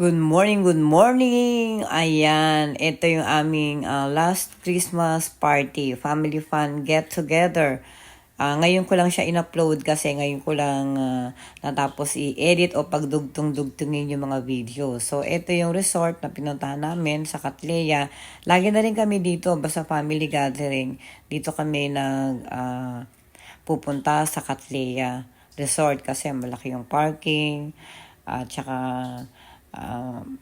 Good morning, good morning! Ayan, ito yung aming last Christmas party, family fun get-together. Ngayon ko lang siya in-upload kasi ngayon ko lang natapos i-edit o pagdugtong-dugtungin yung mga video. So, ito yung resort na pinuntahan namin sa Catleya. Lagi na rin kami dito, basta family gathering. Dito kami pupunta sa Catleya Resort kasi malaki yung parking at saka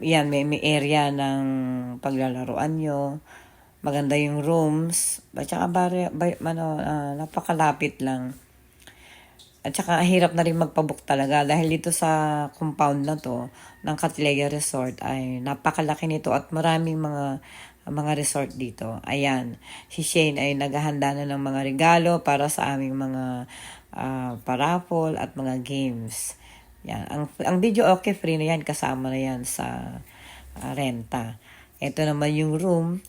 yan, may area ng paglalaroan nyo. Maganda yung rooms. At saka napakalapit lang. At saka hirap na rin magpabook talaga dahil dito sa compound na to ng Catleya Resort ay napakalaki nito at maraming mga resort dito. Ayan, si Shane ay naghahanda na ng mga regalo para sa aming mga paraffle at mga games. Yan. Ang video okay, free na yan. Kasama na yan sa renta. Ito naman yung room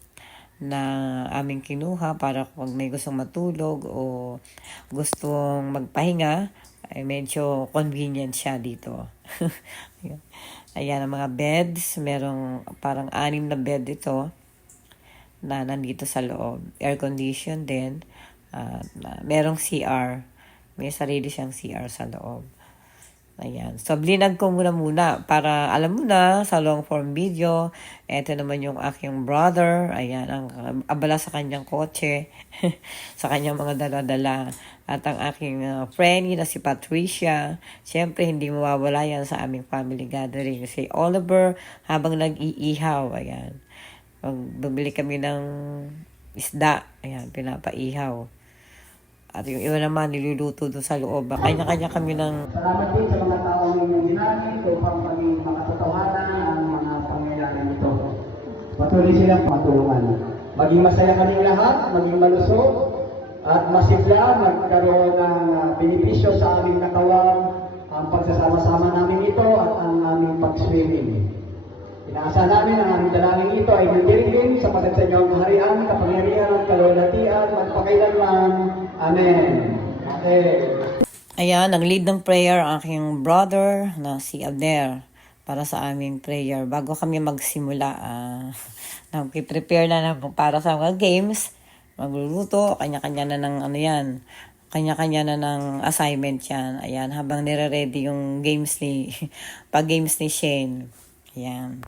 na aming kinuha para kung may gustong matulog o gustong magpahinga, ay medyo convenient siya dito. Ayan ang mga beds. Merong parang 6 na bed ito na nandito sa loob. Air condition din. Merong CR. May sarili siyang CR sa loob. Ayan. So, blinag ko muna para alam mo na sa long form video. Ito naman yung aking brother. Ayan, ang abala sa kanyang kotse. Sa kanyang mga dala-dala. At ang aking friend na si Patricia. Siyempre, hindi mawawala yan sa aming family gathering. Si Oliver habang nag-iihaw. Ayan. Bumili kami ng isda. Ayan, pinapaihaw. At yung iba naman, niluluto doon sa loob. Kanya-kanya kami ng... Salamat din sa mga taong inyong ginamit upang maging makatotohanan ang mga pangyayari nito. Patuloy silang matulungan. Maging masaya kami lahat, maging malusog, at masigla, magkaroon ng benepisyo sa aming katawan, ang pagsasama-sama namin ito at ang aming pag-swimming. Inaasahan namin ang aming dalangin ito ay nandirigin sa pagsasadyang kaharian, kapangyarihan at kalulatian, magpakailanman. Amen. Ayan, nag-lead ng prayer ang aking brother na si Abner para sa aming prayer. Bago kami magsimula, nag-prepare na para sa mga games, magluluto, kanya-kanya na ng kanya-kanya na ng assignment yan. Ayan, habang nire-ready yung games pag-games ni Shane. Ayan.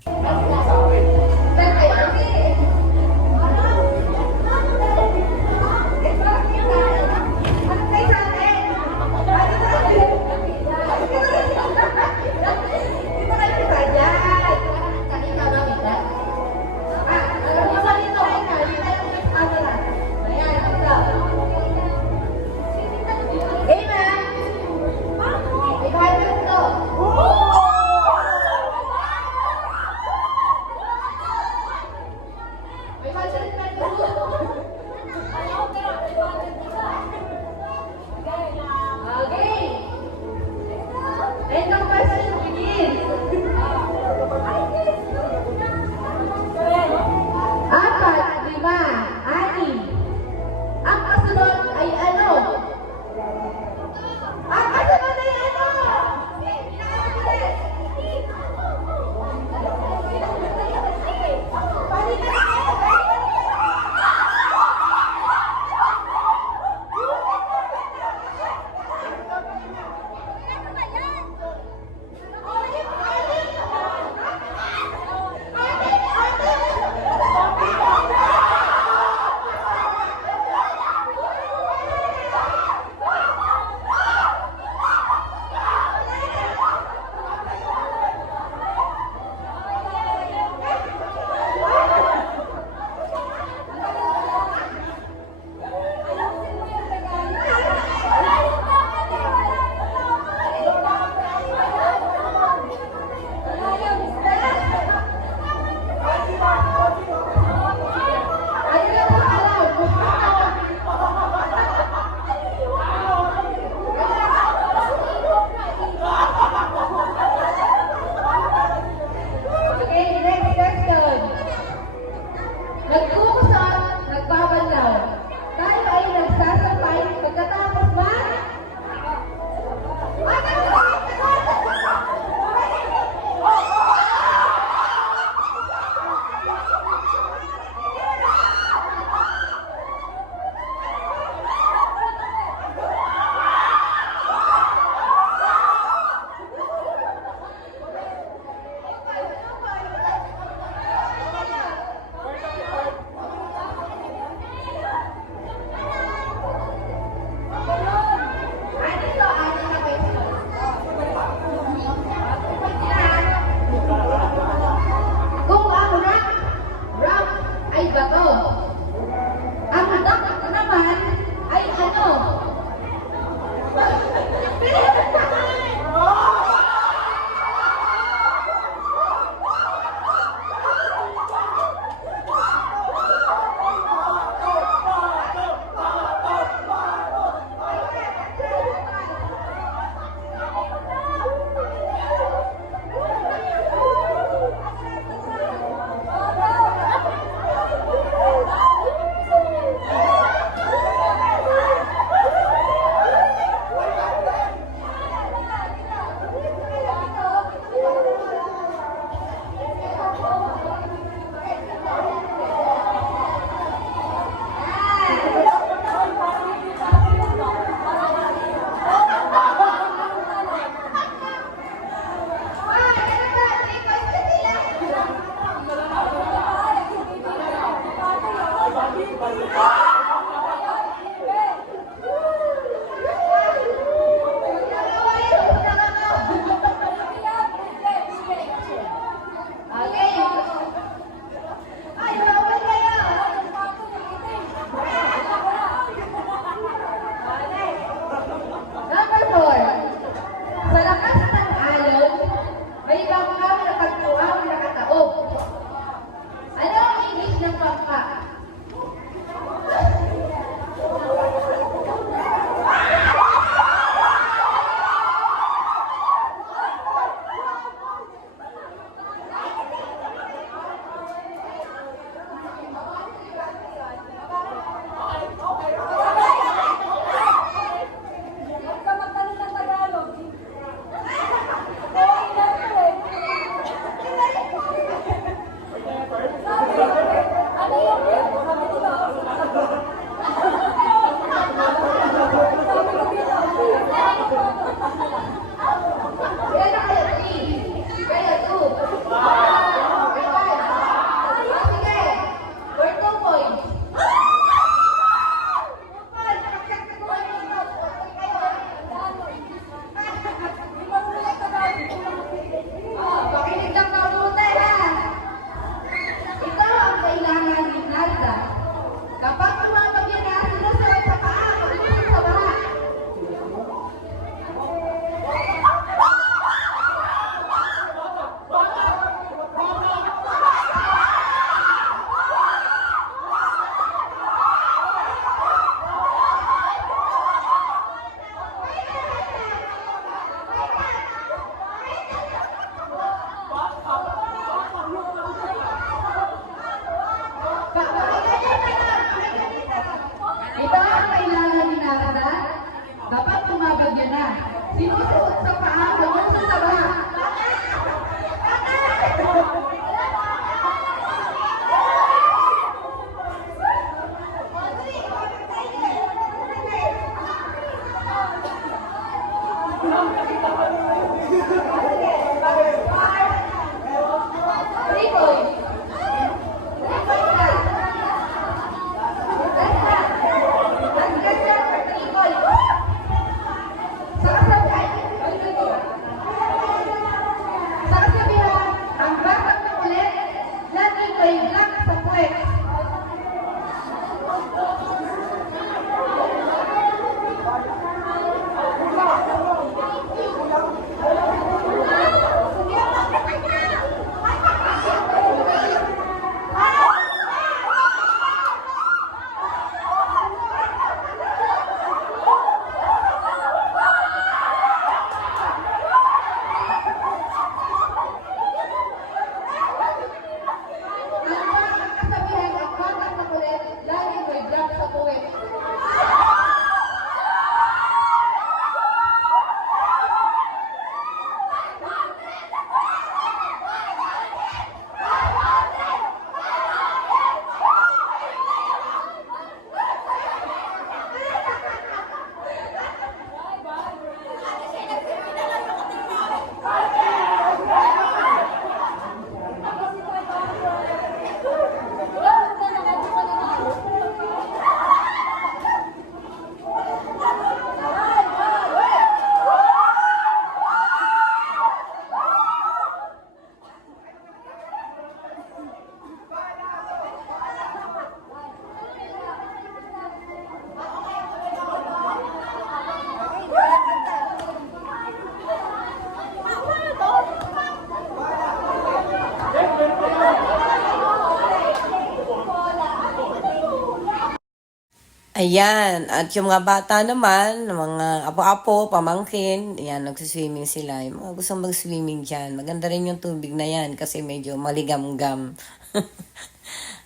Ayan, at yung mga bata naman, mga apo-apo, pamangkin, ayan, nagsiswimming sila. Yung mga gustong mag-swimming dyan, maganda rin yung tubig na yan kasi medyo maligam-gam.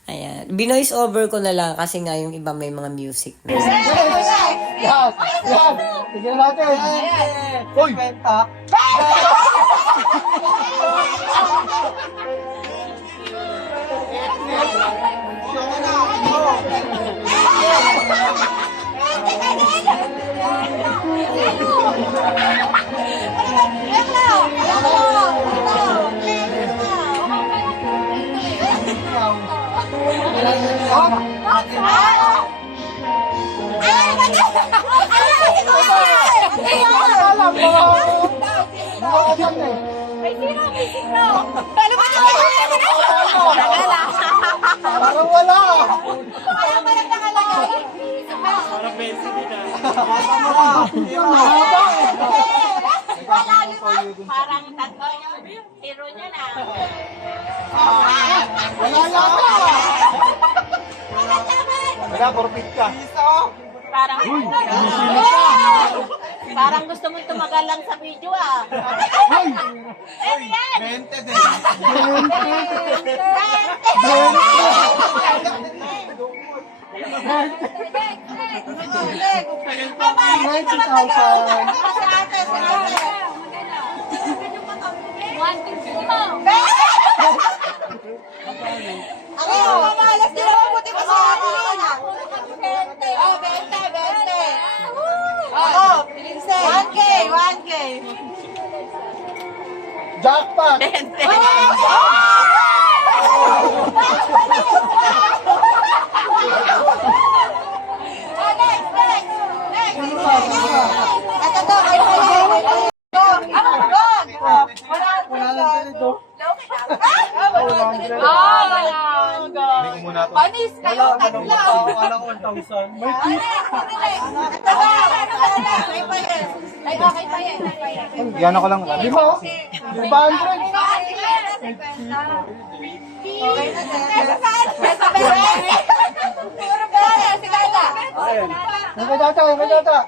Ayan, binoise over ko na lang kasi nga yung iba may mga music na. Yan! Yan! Tignan natin! Uy! Kwenta! Parang wala! Parang tatlo yun. Zero niya na. Wala lang! Wala, korpit ka. Parang, parang gusto mo tumagal lang sa video ah. Ano yan? 20 din. Mamalas din ako, buti pa sa atin. Oh, 20. Oo, 1K. Jackpot! Panis kayo, tatlo. Wala ko 1,000. May tip. Ay, okay pa yan. Yan ako lang. 500. May data.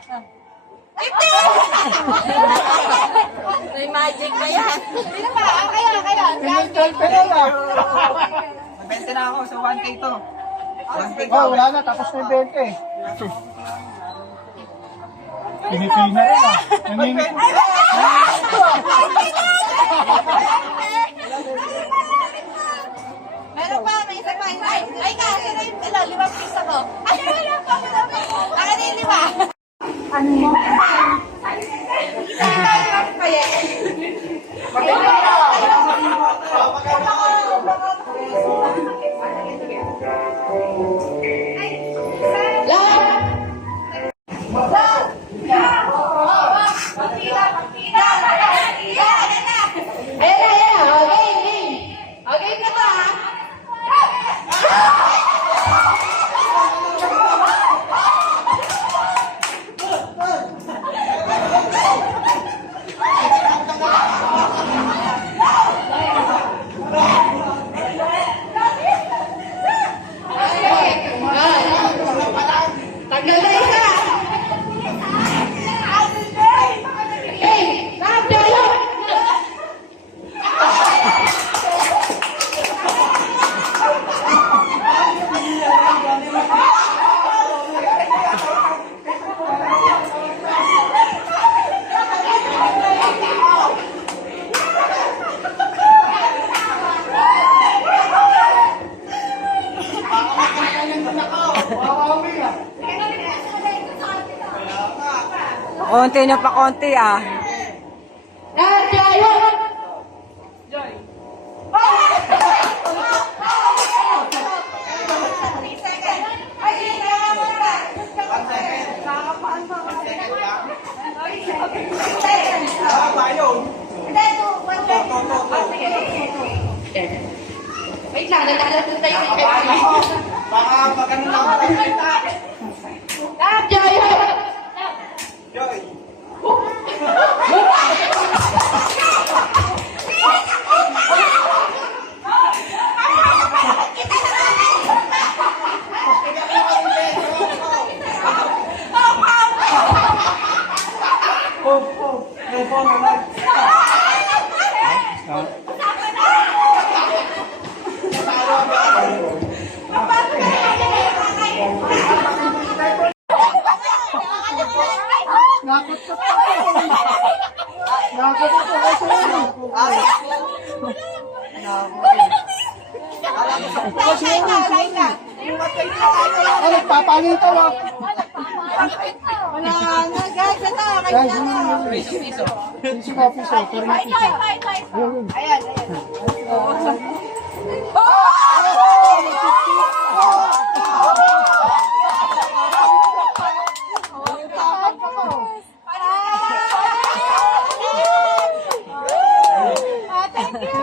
May magic na yan. Sino ba? Okay lang. Pero na. Benta na ako sa 1K to. Oh, wala na. Tapos na yung 20. Pinipina rin ah. Meron pa, may isa pa. Ay, kasi na yung 5 piece ako. Ay, wala pa. Akin yung 5. Ano mo? Konti na pa konti ah. Wait lang, naglalaro tayo ng Baka magano na ako. Joy! Kain ka. Ay, nagpapalito lang. Wala na, guys. Ito, kain na. Piso. Piso. Ayan. Thank you.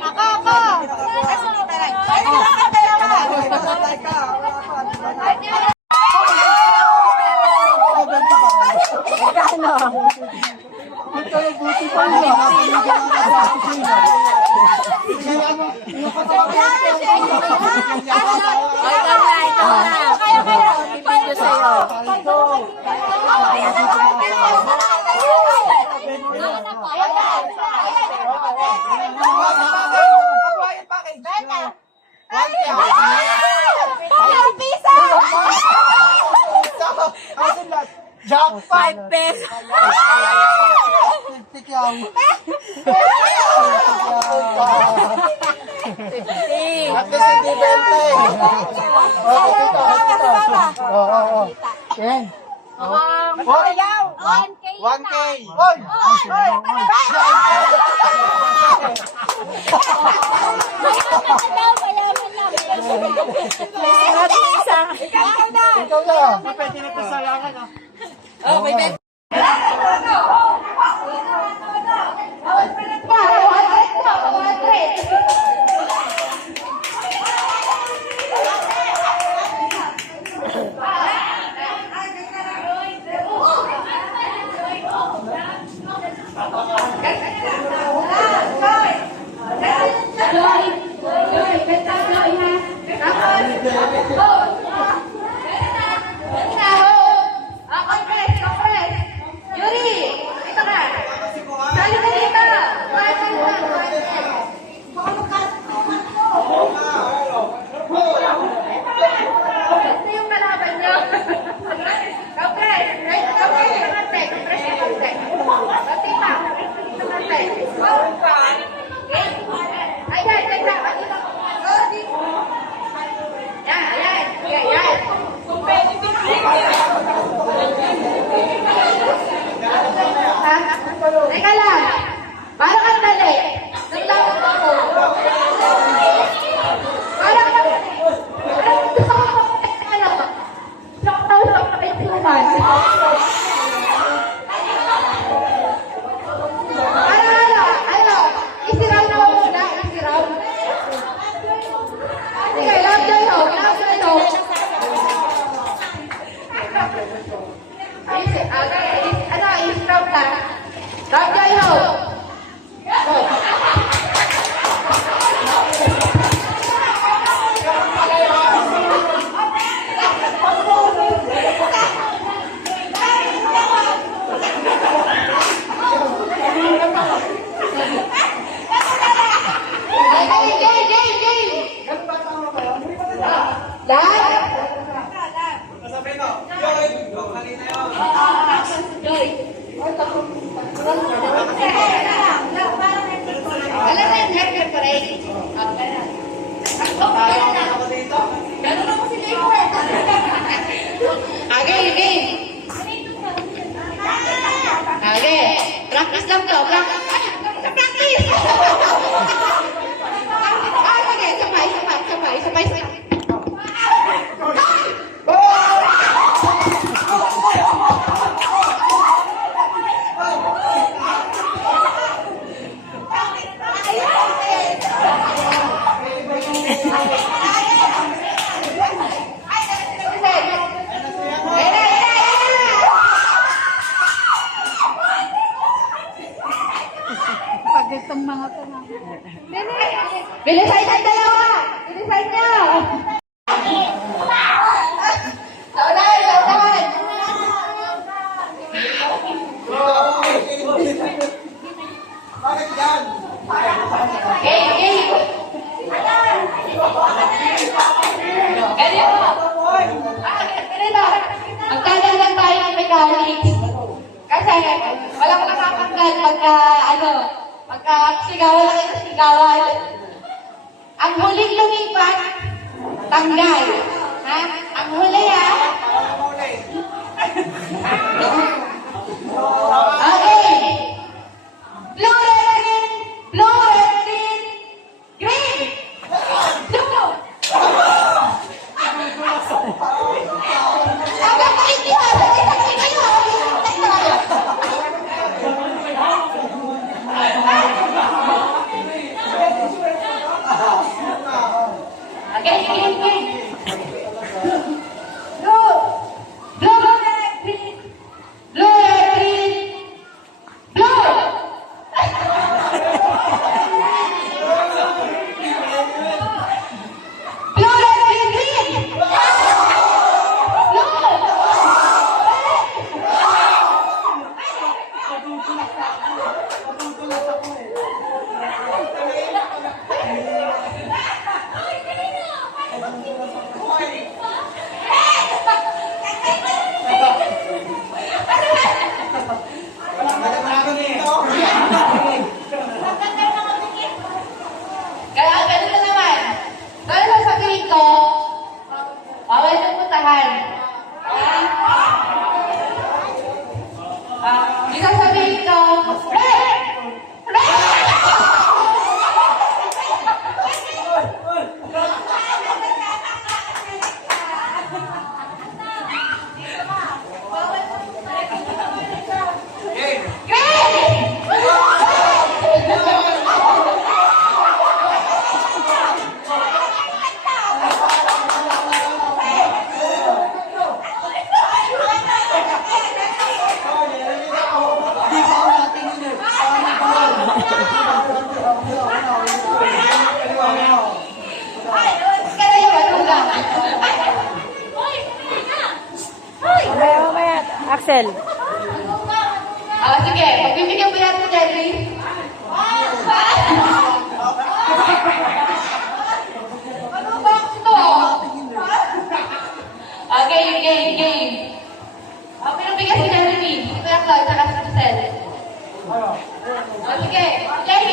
Ako. Jack, 5 pesos. At least hindi 20. Oo. Yan. 1K. Hoy! Ikaw na. Pwede na pasalangan ah. Oh, may bet. Teka lang. Parang ang dali. Naglawag ako. Parang gusto ko Lockdown na kayo tuman. Isiraw na ako muna. Isiraw. Sige, lockdown ho. Isiraw na. Lockdown ho. Alam na yung haircut pa rin. Gano'n ako sila yung work. Okay. Practice lang to. Practice! Sige. Sabay. Itong mga to na. Bilisan niyo dalawa! Bilisan niyo! Saunahan! Okay. Ganito. Ang tagal lang tayo ng mechanics. Kasi walang naman pagka sigawan lang ito, sigawan. Ang huling lumipat, tanggal. Ha? Ang huli, ha? Okay. Blue, red, green. Blue, red, green. Green. Blue. Hanggang kaintihan. Hanggang kaintihan. Okay, green, green. Blue. Blue, red, green. Blue, red, green. Blue. Blue, red, green, green. Kaya ganun na naman. Dahil sasabihin ko, bawal na putahan. Isasabihin ko, red! Red! Mamaya, Axel. Sige, pagbibigyan mo yan si Jerry. Ano ba ito? Okay, game. Pinabigyan si Jeremy. Ito yung cloud, saka si Giselle. Sige, Jerry,